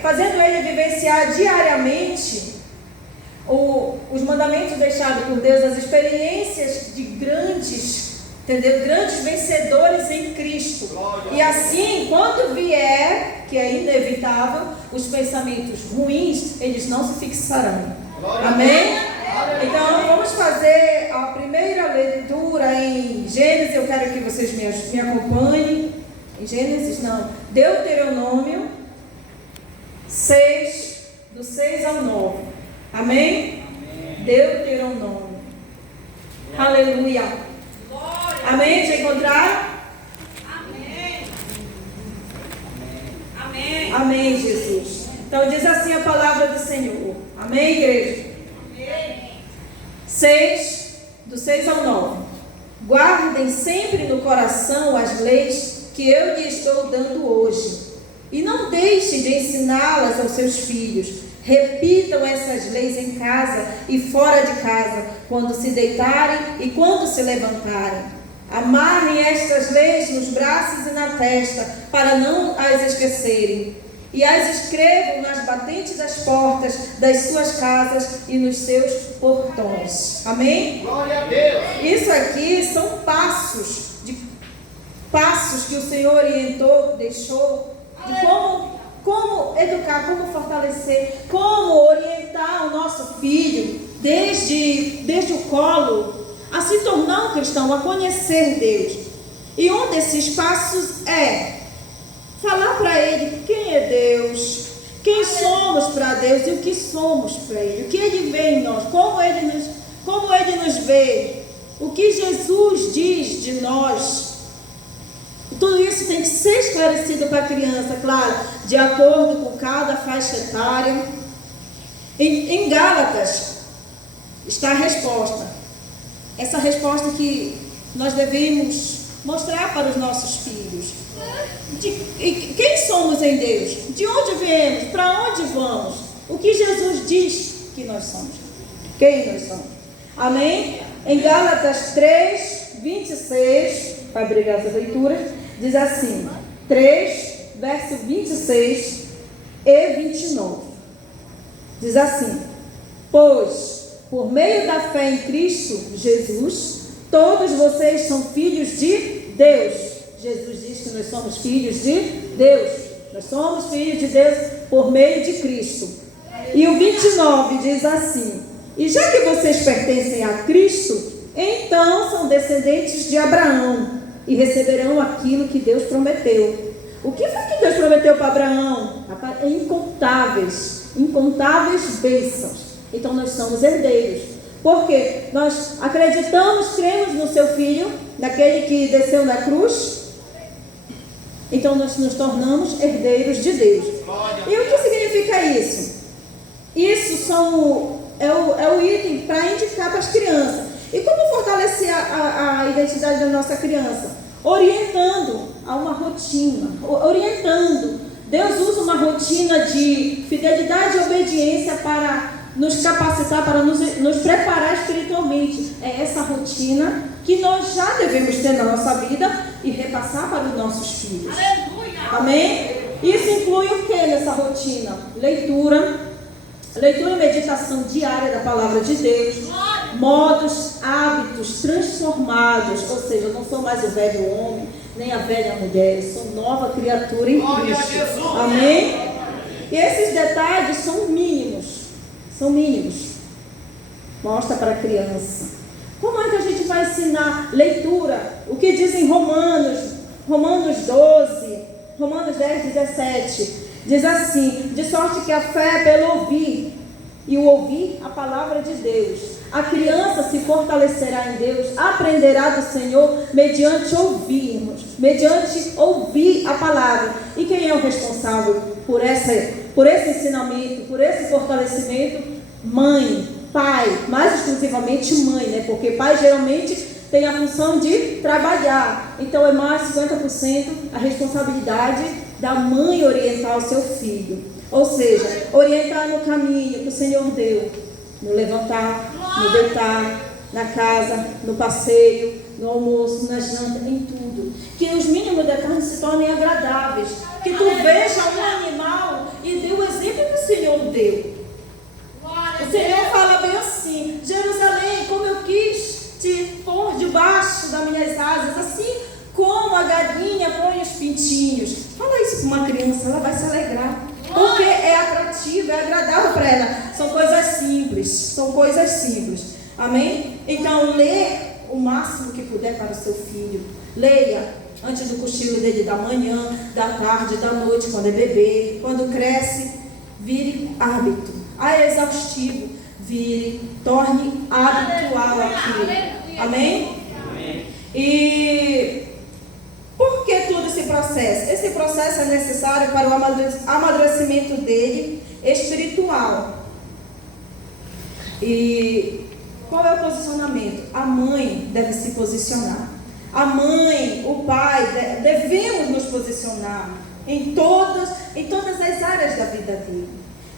fazendo ele vivenciar diariamente os mandamentos deixados por Deus, as experiências de grandes, entendeu? Grandes vencedores em Cristo. E assim, quando vier, que é inevitável, os pensamentos ruins, eles não se fixarão. Amém? Então, vamos fazer a primeira leitura em Gênesis. Eu quero que vocês me acompanhem. Em Gênesis, não. Deuteronômio 6, do 6 ao 9. Amém? Deuteronômio. Aleluia. Amém? Já encontraram? Amém. Amém, Jesus. Então diz assim a palavra do Senhor. Amém, igreja? Amém. 6, do 6 ao 9. Guardem sempre no coração as leis que eu lhe estou dando hoje, e não deixem de ensiná-las aos seus filhos. Repitam essas leis em casa e fora de casa, quando se deitarem e quando se levantarem. Amarrem estas leis nos braços e na testa, para não as esquecerem. E as escrevam nas batentes das portas das suas casas e nos seus portões. Amém? Glória a Deus. Isso aqui são passos que o Senhor orientou, deixou, de como educar, como fortalecer, como orientar o nosso filho desde o colo a se tornar um cristão, a conhecer Deus. E um desses passos é falar para ele quem é Deus, quem somos para Deus e o que somos para Ele, o que Ele vê em nós, como Ele nos vê, o que Jesus diz de nós. Tudo isso tem que ser esclarecido para a criança, claro, de acordo com cada faixa etária. Em Gálatas está a resposta. Essa resposta que nós devemos mostrar para os nossos filhos. Quem somos em Deus? De onde viemos? Para onde vamos? O que Jesus diz que nós somos? Quem nós somos? Amém? Em Gálatas 3, 26, para abrir essa leitura, diz assim, 3, verso 26 e 29. Diz assim: pois, por meio da fé em Cristo Jesus, todos vocês são filhos de Deus. Jesus diz que nós somos filhos de Deus. Nós somos filhos de Deus por meio de Cristo. E o 29 diz assim: e já que vocês pertencem a Cristo, então são descendentes de Abraão e receberão aquilo que Deus prometeu. O que foi que Deus prometeu para Abraão? Incontáveis bênçãos. Então nós somos herdeiros. Porque nós acreditamos, cremos no seu Filho, naquele que desceu na cruz. Então nós nos tornamos herdeiros de Deus. E o que significa isso? Isso é o item para indicar para as crianças. E como fortalecer a identidade da nossa criança? Orientando a uma rotina. Orientando. Deus usa uma rotina de fidelidade e obediência para nos capacitar, para nos preparar espiritualmente. É essa rotina que nós já devemos ter na nossa vida e repassar para os nossos filhos. Aleluia. Amém? Isso inclui o que nessa rotina? Leitura e meditação diária da palavra de Deus, modos, hábitos transformados, ou seja, eu não sou mais o velho homem, nem a velha mulher, eu sou nova criatura em Cristo. Amém? E esses detalhes são mínimos. Mostra para a criança. Como é que a gente vai ensinar leitura? O que diz em Romanos 12, Romanos 10, 17. Diz assim: de sorte que a fé é pelo ouvir, e o ouvir a palavra de Deus. A criança se fortalecerá em Deus, aprenderá do Senhor mediante ouvir a palavra. E quem é o responsável por esse ensinamento, por esse fortalecimento? Mãe, pai, mais exclusivamente mãe, né? Porque pai geralmente tem a função de trabalhar. Então é mais 50% a responsabilidade da mãe orientar o seu filho. Ou seja, orientar no caminho que o Senhor deu, no levantar, no deitar, na casa, no passeio, no almoço, na janta, em tudo. Que os mínimos detalhes se tornem agradáveis. Que tu veja um animal e aprazível, é agradável para ela. São coisas simples, são coisas simples. Amém? Então, lê o máximo que puder para o seu filho. Leia antes do cochilo dele da manhã, da tarde, da noite, quando é bebê. Quando cresce, vire hábito. É exaustivo, torne habitual aquilo. Amém? Amém? E por que todo esse processo? Esse processo é necessário para o amadurecimento dele espiritual. E qual é o posicionamento? A mãe deve se posicionar. A mãe, o pai, devemos nos posicionar em todas as áreas da vida dele.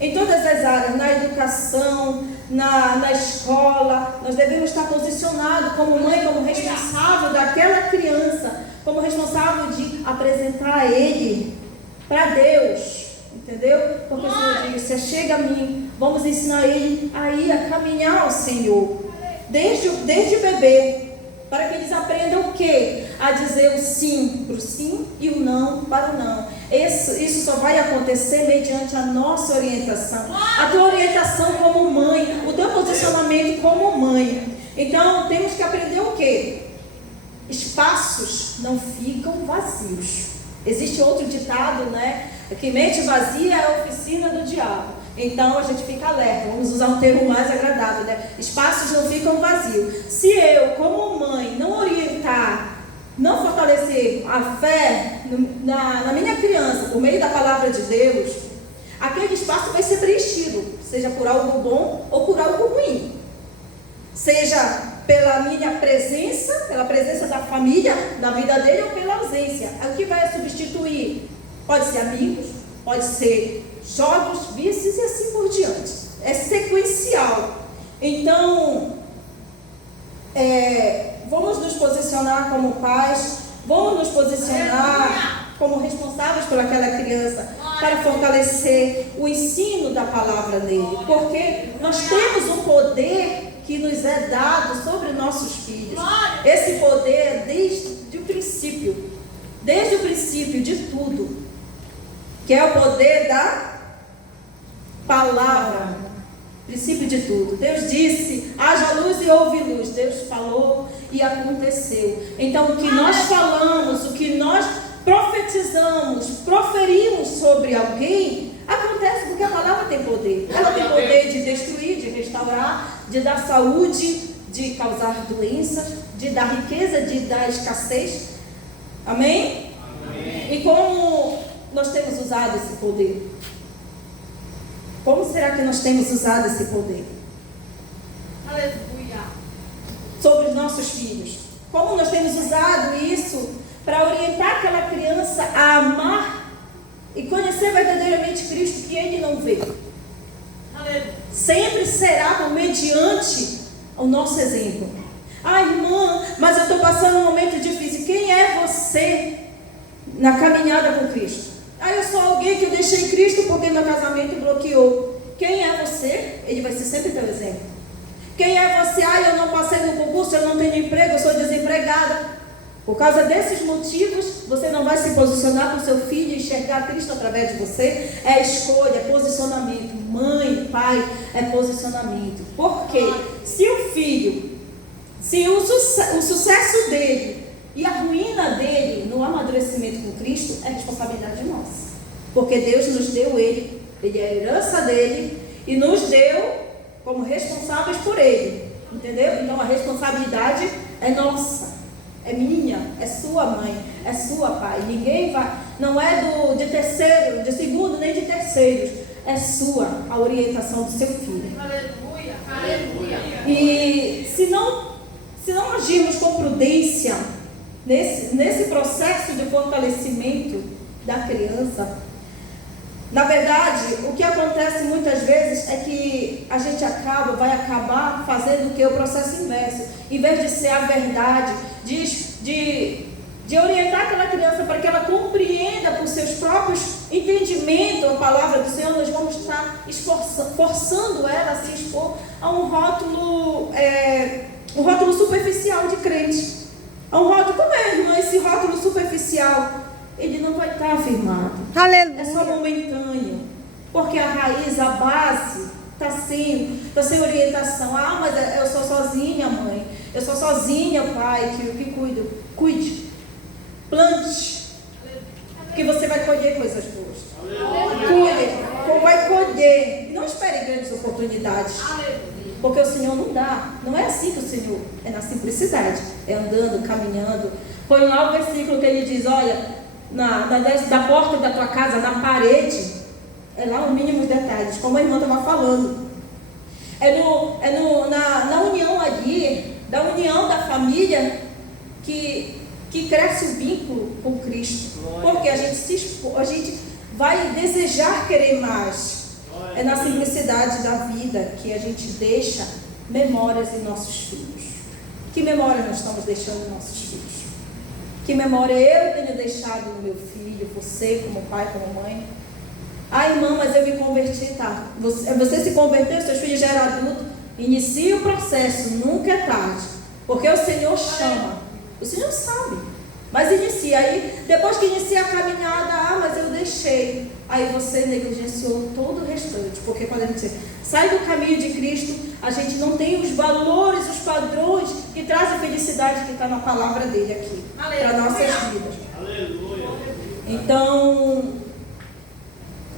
Em todas as áreas, na educação, na escola, nós devemos estar posicionados como mãe, como responsável daquela criança, como responsável de apresentar ele para Deus, entendeu? Porque o Senhor diz, se chega a mim, vamos ensinar ele a caminhar ao Senhor, desde o bebê, para que eles aprendam o quê? A dizer o sim para o sim e o não para o não. Isso só vai acontecer mediante a nossa orientação. A tua orientação como mãe, o teu posicionamento como mãe. Então, temos que aprender o quê? Espaços não ficam vazios. Existe outro ditado, né? Que mente vazia é a oficina do diabo. Então a gente fica alerta, vamos usar um termo mais agradável, né? Espaços não ficam vazios. Se eu, como mãe, não orientar, não fortalecer a fé na minha criança, por meio da palavra de Deus, aquele espaço vai ser preenchido, seja por algo bom ou por algo ruim. Seja pela minha presença, pela presença da família, da vida dele, ou pela ausência. O que vai substituir? Pode ser amigos, pode ser jogos, vícios e assim por diante. É sequencial. Então, vamos nos posicionar como pais, vamos nos posicionar como responsáveis por aquela criança, para fortalecer o ensino da palavra dele, porque nós temos um poder que nos é dado sobre nossos filhos. Esse poder é desde o princípio de tudo, que é o poder da palavra, princípio de tudo. Deus disse, haja luz e houve luz. Deus falou e aconteceu. Então, o que nós falamos, o que nós profetizamos, proferimos sobre alguém, acontece porque a palavra tem poder. Ela tem poder de destruir, de restaurar, de dar saúde, de causar doenças, de dar riqueza, de dar escassez. Amém? Amém. E como nós temos usado esse poder? Como será que nós temos usado esse poder? Aleluia. Sobre os nossos filhos. Como nós temos usado isso para orientar aquela criança a amar e conhecer verdadeiramente Cristo que ele não vê. Aleluia. Sempre será mediante o nosso exemplo. Irmã, mas eu estou passando um momento difícil. Quem é você na caminhada com Cristo? Eu sou alguém que eu deixei Cristo porque meu casamento bloqueou. Quem é você? Ele vai ser sempre teu exemplo. Quem é você? Eu não passei no concurso, eu não tenho emprego, eu sou desempregada. Por causa desses motivos, você não vai se posicionar com seu filho e enxergar Cristo através de você. É escolha, é posicionamento. Mãe, pai, é posicionamento. Por quê? Se o filho, se o sucesso dele e a ruína dele no amadurecimento com Cristo é responsabilidade nossa. Porque Deus nos deu ele é a herança dele e nos deu como responsáveis por ele. Entendeu? Então a responsabilidade é nossa, é minha, é sua mãe, é sua pai. Ninguém vai, não é de terceiro, de segundo, nem de terceiros. É sua a orientação do seu filho. Aleluia, aleluia. E se não agirmos com prudência nesse processo de fortalecimento da criança, na verdade, o que acontece muitas vezes é que a gente vai acabar fazendo o que? O processo inverso. Em vez de ser a verdade, de orientar aquela criança para que ela compreenda por seus próprios entendimentos a palavra do Senhor, nós vamos estar forçando ela a se expor a um rótulo superficial de crente. A um rótulo, como é, irmã? Esse rótulo superficial, ele não vai estar afirmado. Aleluia. É só momentâneo. Porque a raiz, a base, está sem orientação. Ah, mas eu sou sozinha, mãe. Eu sou sozinha, pai, que cuido. Cuide. Plante. Que você vai colher coisas boas. Cuide. Vai colher. E não espere grandes oportunidades. Porque o Senhor não dá. Não é assim que o Senhor. É na simplicidade. É andando, caminhando. Põe lá o versículo que ele diz, olha, da porta da tua casa, na parede, é lá o mínimo detalhes, como a irmã estava falando. Na união ali, da união da família, que cresce o vínculo com Cristo. Porque a gente vai desejar querer mais. É na simplicidade da vida que a gente deixa memórias em nossos filhos. Que memória nós estamos deixando em nossos filhos? Que memória eu tenho deixado no meu filho, você como pai, como mãe? Ah, irmã, mas eu me converti, tá? Você se converteu, seus filhos já eram adultos. Inicie o processo, nunca é tarde. Porque o Senhor chama. O Senhor sabe. Mas inicia. Aí, depois que inicia a caminhada, mas eu deixei. Aí você negligenciou todo o restante. Porque quando a gente sai do caminho de Cristo, a gente não tem os valores, os padrões que trazem felicidade que está na palavra dele aqui. Para nossas vidas. Aleluia. Então,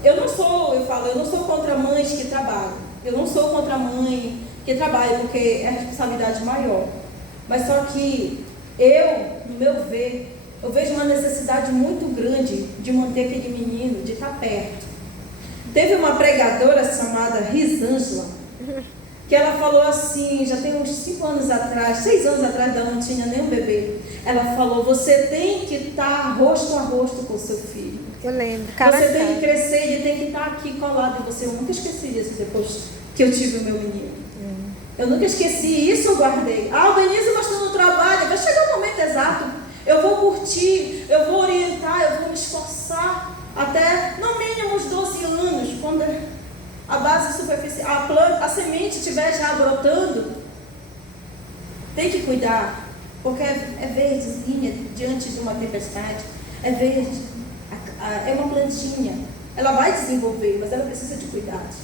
eu não sou contra mães que trabalham. Eu não sou contra mãe que trabalha, porque é a responsabilidade maior. Mas só que no meu ver, eu vejo uma necessidade muito grande de manter aquele menino, de estar perto. Teve uma pregadora chamada Risângela, que ela falou assim, já tem uns 6 anos atrás, ela não tinha nem um bebê. Ela falou, você tem que estar rosto a rosto com seu filho. Eu lembro, você tem que crescer, ele tem que estar aqui colado em você. Eu nunca esqueci disso depois que eu tive o meu menino. Eu nunca esqueci isso, eu guardei. O Benício gostou do trabalho, vai chegar o momento exato. Eu vou curtir, eu vou orientar, eu vou me esforçar até no mínimo uns 12 anos, quando a base superficial, a semente estiver já brotando. Tem que cuidar, porque é verdezinha diante de uma tempestade. É verde, é uma plantinha. Ela vai desenvolver, mas ela precisa de cuidado.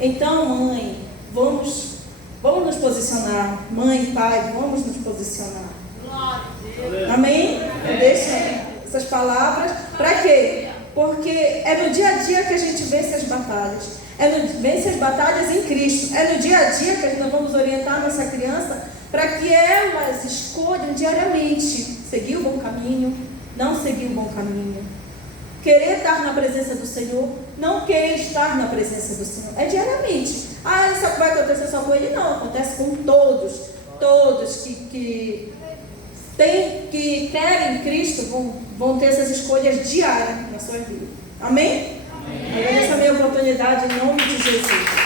Então, mãe, vamos nos posicionar. Mãe, pai, vamos nos posicionar. Amém? Eu deixo essas palavras. Para quê? Porque é no dia a dia que a gente vence as batalhas. Vence as batalhas em Cristo. É no dia a dia que nós vamos orientar a nossa criança para que elas escolham diariamente seguir o bom caminho, não seguir o bom caminho. Querer estar na presença do Senhor, não querer estar na presença do Senhor. É diariamente. Isso vai acontecer só com ele? Não, acontece com todos. Todos que querem Cristo vão ter essas escolhas diárias na sua vida. Amém? Agradeço a minha oportunidade em nome de Jesus.